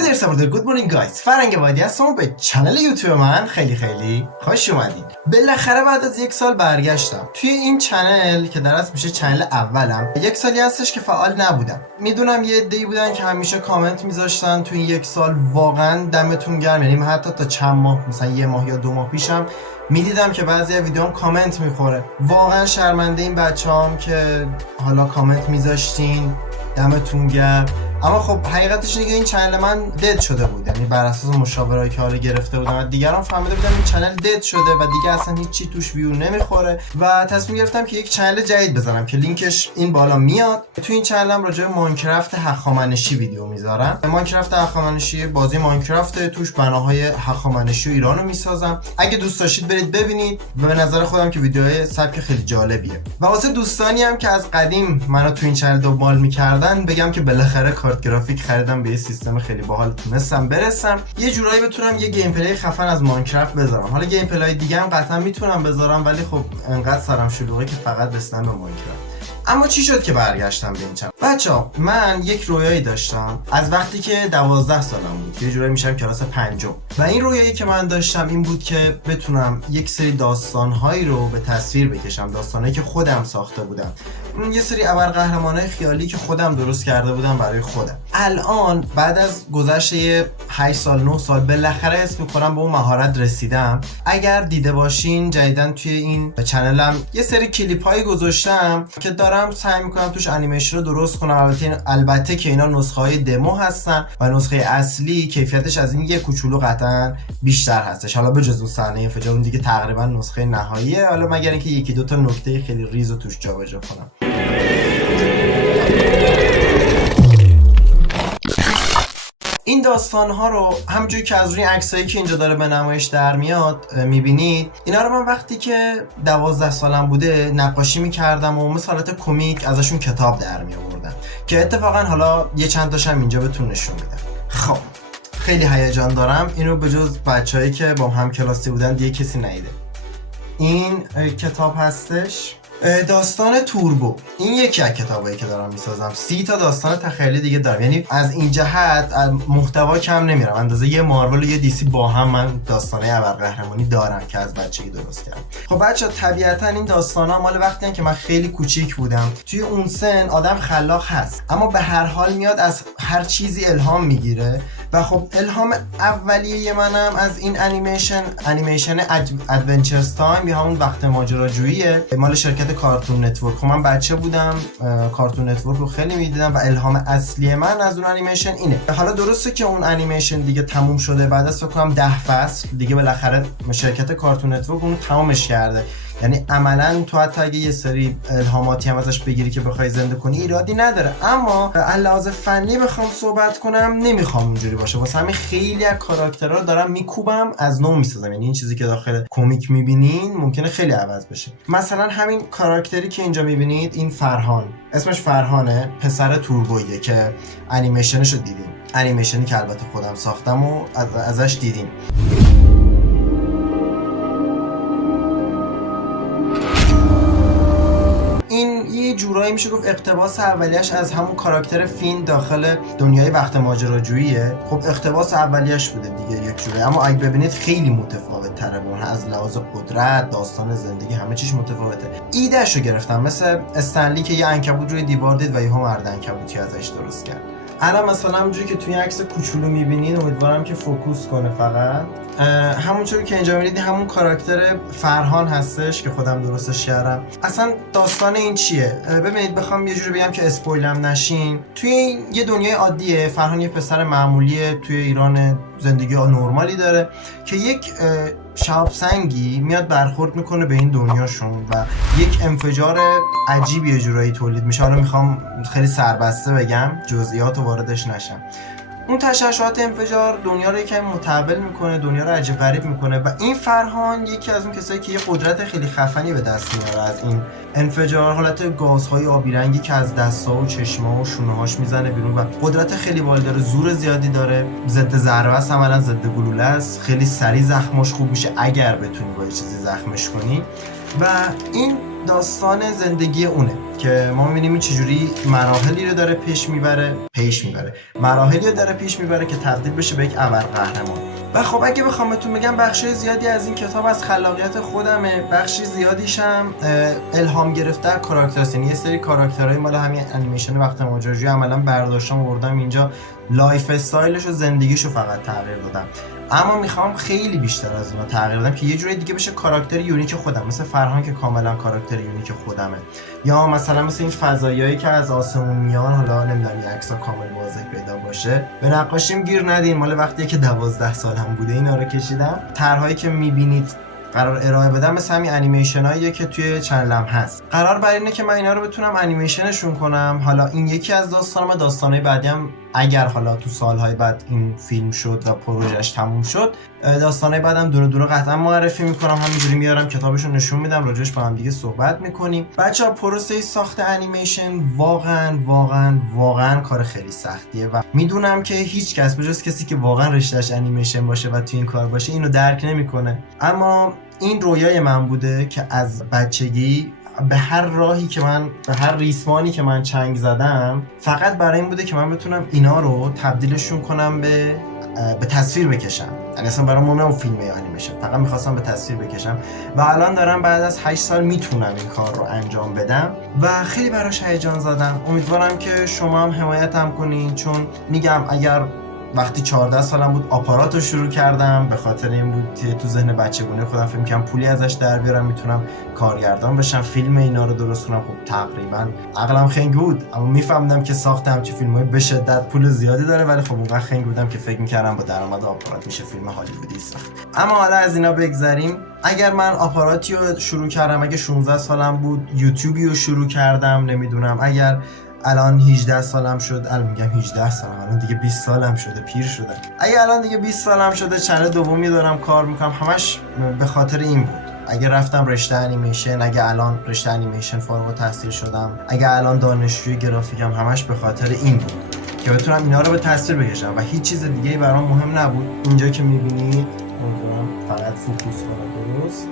هلو دیر سپورتر، گود مورنینگ گایز. فرنگ وادی هستم به چنل یوتیوب من خیلی خوش اومدین. بالاخره بعد از یک سال برگشتم توی این چنل که در اصل میشه چنل اولم. یک سالی هستش که فعال نبودم. میدونم یه عده‌ای بودن که همیشه کامنت میذاشتن توی یک سال. واقعا دمتون گرم. یعنی حتی تا چند ماه، مثلا یه ماه یا 2 ماه پیشم میدیدم که بعضی از ویدیوام کامنت میخوره. واقعا شرمنده این بچه‌هام که حالا کامنت میذاشتین. دمتون گرم. اما خب حقیقتش اینه که این چنل من دد شده بود، یعنی بر اساس مشاورهایی که حالا گرفته بودم و دیگران فهمیده بودم این چنل دد شده و دیگه اصلا هیچی توش ویو نمیخوره و تصمیم گرفتم که یک چنل جدید بزنم که لینکش این بالا میاد. تو این چنلم راجع به ماینکرافت هخامنشی ویدیو میذارم. ماینکرافت هخامنشی بازی ماینکرافت، توش بناهای هخامنشی و ایرانو میسازم. اگه دوست داشتید برید ببینید و به نظر خودم که ویدیوهای سبک خیلی جالبیه. و واسه دوستانی هم که از قدیم منو تو این چنل دنبال میکردن بگم که بالاخره کارت گرافیک خریدم، به یه سیستم خیلی باحال تونستم برسم یه جورایی بتونم یه گیم پلی خفن از ماینکرافت بذارم. حالا گیم پلی دیگه هم قطعا میتونم بذارم، ولی خب انقدر سرم شلوغه که فقط رسیدم به ماینکرافت. اما چی شد که برگشتم به این چنل؟ بچه‌ها من یک رویایی داشتم از وقتی که 12 سالم بود، یه جورایی میشم کلاس 5 و این رویایی که من داشتم این بود که بتونم یک سری داستان‌هایی رو به تصویر بکشم، داستانایی که خودم ساخته بودم، یه سری ابرقهرمانای خیالی که خودم درست کرده بودم برای خودم. الان بعد از گذشت 8 سال 9 سال بالاخره اسم می‌کنم به اون مهارت رسیدم. اگر دیده باشین جدیداً توی این چنلم یه سری کلیپ‌هایی گذاشتم که دارم سعی می‌کنم توش انیمیشن رو درست کنم. البته که اینا نسخه‌های دمو هستن و نسخه اصلی کیفیتش از این یه کوچولو قطعاً بیشتر هستش. حالا بجز اون صحنه انفجار اون دیگه تقریباً نسخه نهاییه، حالا مگر اینکه یکی دو تا نکته خیلی ریز رو توش جابجا کنم. این داستان‌ها رو همونجوری که از روی عکسایی که اینجا داره به نمایش در میاد میبینید، اینا رو من وقتی که 12 سالم بوده نقاشی میکردم و مثل حالت کمیک ازشون کتاب در میآوردم که اتفاقا حالا یه چند تاشم اینجا بهتون نشون میدم. خب خیلی هیجان دارم. اینو به جز بچه‌هایی که با هم کلاسی بودن دیگه کسی ندیده. این کتاب هستش، داستان توربو. این یکی از کتابایی که دارم میسازم. 30 تا داستان تخیلی دیگه دارم، یعنی از این جهت محتوا کم نمیرم. اندازه یه مارول و یه دیسی با هم من داستانه ابرقهرمانی دارم که از بچگی درست کردم. خب بچه‌ها طبیعتا این داستانا مال وقتی که من خیلی کوچیک بودم. توی اون سن آدم خلاق هست، اما به هر حال میاد از هر چیزی الهام میگیره و خب الهام اولیه منم از این انیمیشن ادونچرز تایم یا همون وقت ماجراجوییه، مال شرکت کارتون نتورک. خب من بچه بودم کارتون نتورک رو خیلی میدیدم و الهام اصلی من از اون انیمیشن اینه. حالا درسته که اون انیمیشن دیگه تموم شده، بعد از فکر کنم 10 فصل دیگه بالاخره شرکت کارتون نتورک اون تمامش کرده. یعنی عملاً تو حتی اگه یه سری الهاماتی هم ازش بگیری که بخوای زنده کنی ایرادی نداره، اما از لحاظ فنی بخوام صحبت کنم نمیخوام اونجوری باشه. واسه همین خیلی از کاراکترها رو دارم میکوبم، از نو میسازم. یعنی این چیزی که داخل کمیک میبینین ممکنه خیلی عوض بشه. مثلا همین کاراکتری که اینجا میبینید، این فرهان، اسمش فرهانه، پسر توربویه که انیمیشنشو دیدین، انیمیشنی که البته خودم ساختم و ازش دیدین. این یه جورایی میشه گفت اقتباس اولیش از همون کاراکتر فین داخل دنیای وقت ماجراجوییه. خب اقتباس اولیش بوده دیگه یک جوری، اما اگه ببینید خیلی متفاوت تره اون، از لحاظ قدرت، داستان زندگی، همه چیش متفاوته. ایدهشو گرفتم مثل استنلی که یه عنکبوت روی دیوار دید و یهو مرد عنکبوتی ازش درست کرد. الان مثلا همونجوری که توی عکس کوچولو میبینین، امیدوارم که فوکوس کنه فقط. همونجوری که اینجا میبینید همون کاراکتر فرهان هستش که خودم درستش کردم. اصلا داستان این چیه؟ ببینید بخوام یه جوری بگم که اسپویلم نشین، توی یه دنیای عادیه. فرهان یه پسر معمولیه توی ایران، زندگی نرمالی داره که یک شهاب سنگی میاد برخورد میکنه به این دنیاشون و یک انفجار عجیبی یه جورایی تولید میشه. حالا میخوام خیلی سربسته بگم، جزئیات واردش نشم. اون تشعشعات انفجار دنیا رو یکم متحول میکنه، دنیا رو عجیب غریب میکنه و این فرهان یکی از اون کسایی که یه قدرت خیلی خفنی به دست میاره از این انفجار. حالت گازهای آبی رنگی که از دست‌ها و چشم‌ها و شونه‌هاش میزنه بیرون و قدرت خیلی بالا داره، زور زیادی داره، ضد ضربه است، عملاً ضد گلوله است، خیلی سریع زخمش خوب میشه اگر بتونی با یه چیزی زخمش کنی. و این داستان زندگی اونه که ما می‌بینیم چجوری مراحلی رو داره پیش میبره مراحلی رو داره پیش میبره که تبدیل بشه به یک ابرقهرمان. و خب اگه بخوام بهتون بگم بخش زیادی از این کتاب از خلاقیت خودمه، بخش زیادیش هم الهام گرفته از کاراکترست، یعنی یه سری کاراکترهای مال همین انیمیشن وقت ماجراجویی عملاً برداشتم آوردم اینجا، لایف استایلش و زندگیشو فقط تغییر دادم. اما میخوام خیلی بیشتر از اونا تغییر بدم که یه جوری دیگه بشه کاراکتر یونیک خودم، مثل فرهان که کاملا کاراکتر یونیک خودمه، یا مثلا مثل این فضایایی که از آسمون میان، حالا نمیدونم این عکس‌ها کامل واضح پیدا باشه. به نقاشیم گیر ندین، مال وقتیه که 12 سالم بوده اینا رو کشیدم. طرحهایی که میبینید قرار ارائه بدم مثل همین انیمیشناییه که توی چنلم هست. قرار بر اینه که من اینا رو بتونم انیمیشنشون کنم. حالا این یکی از داستانای بعدی هم اگر حالا تو سالهای بعد این فیلم شد و پروژهش تموم شد، داستانای بعدم دونه دونه قطعا معرفی میکنم، همینجوری میارم کتابشو نشون میدم، راجعش با هم دیگه صحبت میکنیم. بچه‌ها پروسه ساخت انیمیشن واقعا کار خیلی سختیه و میدونم که هیچ کس به جز کسی که واقعا رشتهش انیمیشن باشه و تو این کار باشه اینو درک نمیکنه. اما این رویای من بوده که از بچگی به هر راهی که من، به هر ریسمانی که من چنگ زدم، فقط برای این بوده که من بتونم اینا رو تبدیلشون کنم به تصویر بکشم. یعنی اصلا برای من اون فیلم یا انیمیشن، فقط میخواستم به تصویر بکشم و الان دارم بعد از 8 سال میتونم این کار رو انجام بدم و خیلی براش هیجان زدم. امیدوارم که شما هم حمایتم کنین، چون میگم اگر وقتی 14 سالم بود آپارات رو شروع کردم، به خاطر این بود که تو ذهن بچگونه خودم فکر می‌کردم پولی ازش در بیارم، میتونم کارگردان بشم، فیلم اینا رو درست کنم. خب تقریبا عقلم خنگ بود، اما میفهمیدم که ساختم چه فیلمایی به شدت پول زیادی داره، ولی خب اونقدر خنگ بودم که فکر می‌کردم با درآمد آپارات میشه فیلم هالیوودی ساخت. اما حالا از اینا بگذریم. اگر من آپاراتی رو شروع کردم، اگه 16 سالم بود یوتیوبی رو شروع کردم، نمیدونم اگر الان 18 سالم شد، الان میگم 18 سالم، الان دیگه 20 سالم شده، پیر شدم. اگه الان دیگه 20 سالم شده چنل دومی دارم کار میکنم، همش به خاطر این بود. اگه رفتم رشته انیمیشن، اگه الان رشته انیمیشن فارغ التحصیل شدم، اگه الان دانشجوی گرافیکم، همش به خاطر این بود که بتونم اینا رو به تصویر بکشم و هیچ چیز دیگه برام مهم نبود. اینجا که میبینید فقط فوکوس کنم درست.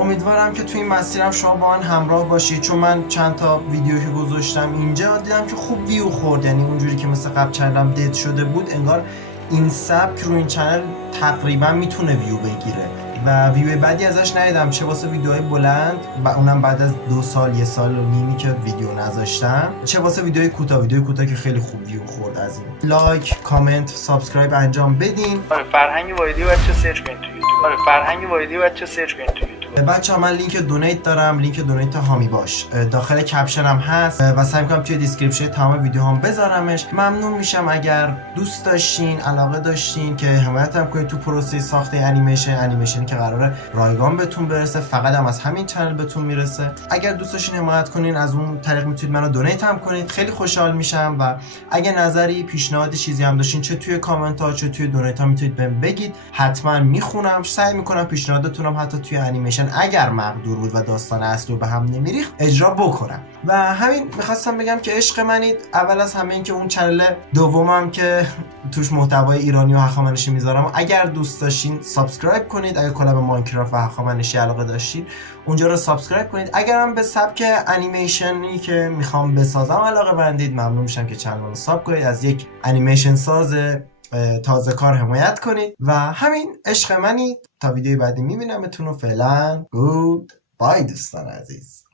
امیدوارم که توی این مسیرم شما با من همراه باشید، چون من چند تا ویدیو که گذاشتم اینجا دیدم که خوب ویو خورد، یعنی اونجوری که مثل قبل چنلم دد شده بود، انگار این سبک رو این چنل تقریبا میتونه ویو بگیره و ویو بعدی ازش ندیدم، چه واسه ویدیوهای بلند و اونم بعد از 2 سال 1 سال و نیمی که ویدیو نذاشتم، چه واسه ویدیوهای کوتاه که خیلی خوب ویو خورد. از این لایک، کامنت، سابسکرایب انجام بدین. فرهنگ وایدی بچه سرچ کنید تو یوتیوب. فرهنگ وایدی بچه سرچ کنید تو یوتیوب. بچه‌ها من لینک دونیت دارم، لینک دونیت هامی باش داخل کپشن هم هست و سعی می‌کنم توی دیسکریپشن تمام ویدیوهام بذارمش. ممنون میشم اگر دوست داشتین، علاقه داشتین که حمایتم کنید تو پروسه ساخت انیمیشنی که قراره رایگان بهتون برسه، فقط هم از همین چنل بهتون میرسه. اگر دوست داشتین حمایت کنین از اون طریق میتونید منو دونیت هم کنید، خیلی خوشحال میشم. و اگه نظری، پیشنهادی، چیزی هم داشتین، چه توی کامنت ها چه توی دونیت ها میتونید بهم بگید، حتما میخونم. سعی میکنم پیشنهاداتونم حتی توی انیمیشن اگر مقدور بود و داستان اصلی رو به هم نمیریخت اجرا بکنم. و همین میخواستم بگم که عشق منید. اول از همه این که اون چنل دومم که توش محتوای ایرانی و هخامنشی میذارم، اگر دوست داشتین سابسکرایب کنید. اگر کلا به ماینکرافت و هخامنشی علاقه داشتین اونجا رو سابسکرایب کنید. اگرم به سبک انیمیشنی که میخوام بسازم علاقه بندید، ممنون میشم که چنل رو ساب کنید، از یک انیمیشن ساز تازه کار حمایت کنید. و همین عشق منید. تا ویدیوی بعدی میبینمتون و فعلا گود بای دوستان عزیز.